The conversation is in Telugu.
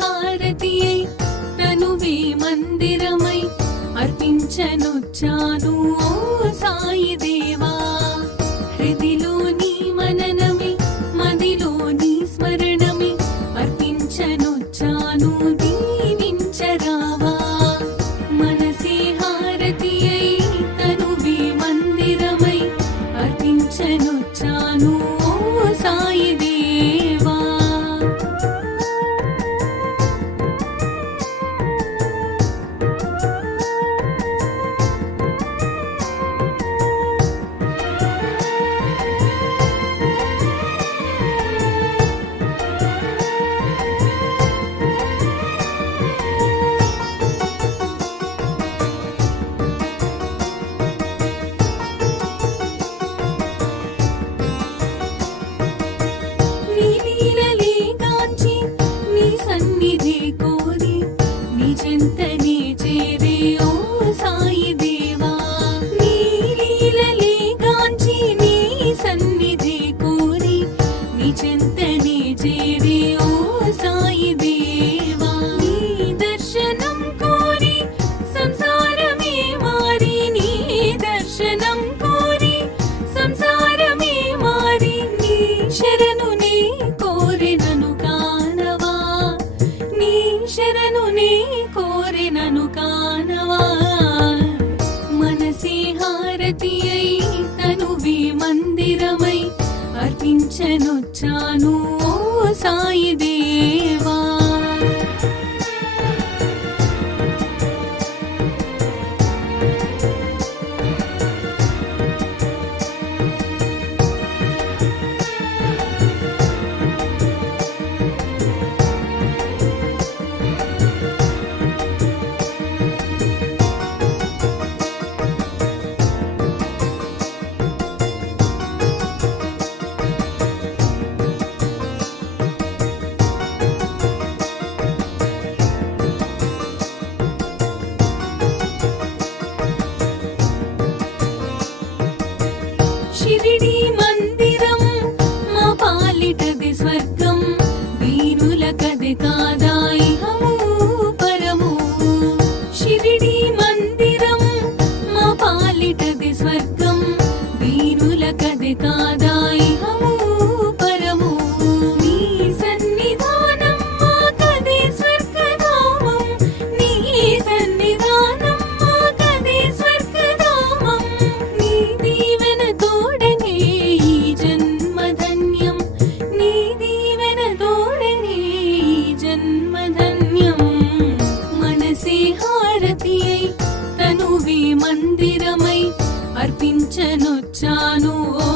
హారతి అయి తనువే మందిరమై అర్పించనొచ్చాను ఓ సాయి దేవా. హృదిలోని మననమే మదిలోని స్మరణమే అర్పించనొచ్చాను దీవించరావా. మనసే హారతి తనువే మందిరమై అర్పించనొచ్చాను ఓ సాయి దేవా చెంతనే చేరే ఓ సాయి దేవా నీ లీలలే గాంచి నీ సన్నిధి కోరి. నీ చెంతనే చేరే ఓ సాయి దేవా నీ దర్శనం కోరి. సంసారమే మారి నీ దర్శనం కోరి. సంసారమే మారి నీ శరణు కోరినను కానవా? మనసే హారతి అయి తనువి మందిరమై అర్పించనొచ్చాను ఓ సాయి దేవా. అర్పించనొచ్చాను ఓ